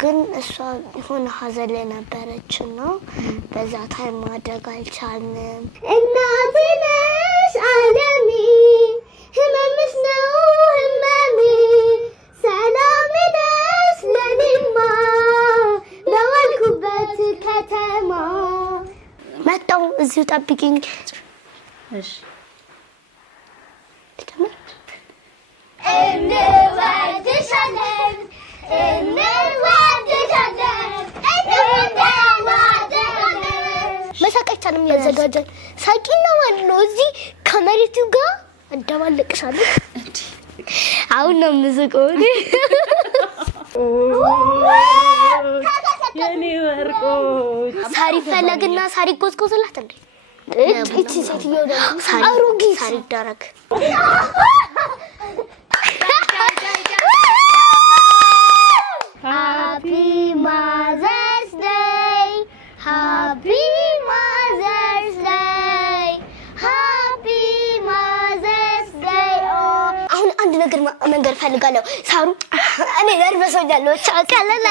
ግን እሷ ሆነ ሀዘን ላይ ነበረችና በዛ ታይም ማድረግ አልቻልንም። እናቴ ነሽ ዓለሜ ህመምሽ ነው ህመሜ ሰላም ነሽ ለኔማ ለዋልኩበት ከተማ መጣሁ እዚሁ ጠብቂኝ። እሺ እንወድሻለን መሳቅ አይቻልም። ያዘጋጃል ሳቂና ማለት ነው። እዚህ ከመሬቱ ጋር አደባለቅሻለሁ። አሁን ነው የምስቀው እኔ። የኔ ወርቆች ሳሪ ፈለግና ሳሪ ጎዝጎዝላት እንዴ እቺ ሴትዮ ደግሞ አሮጊ ሳሪ ዳረክ Happy Mother's Day Happy Mother's Day Happy Mother's Day አሁን አንድ ነገር መንገር ፈልጋለሁ ሳሩ እኔ ነርቨስ ሆኛለሁ ቻው ካለለ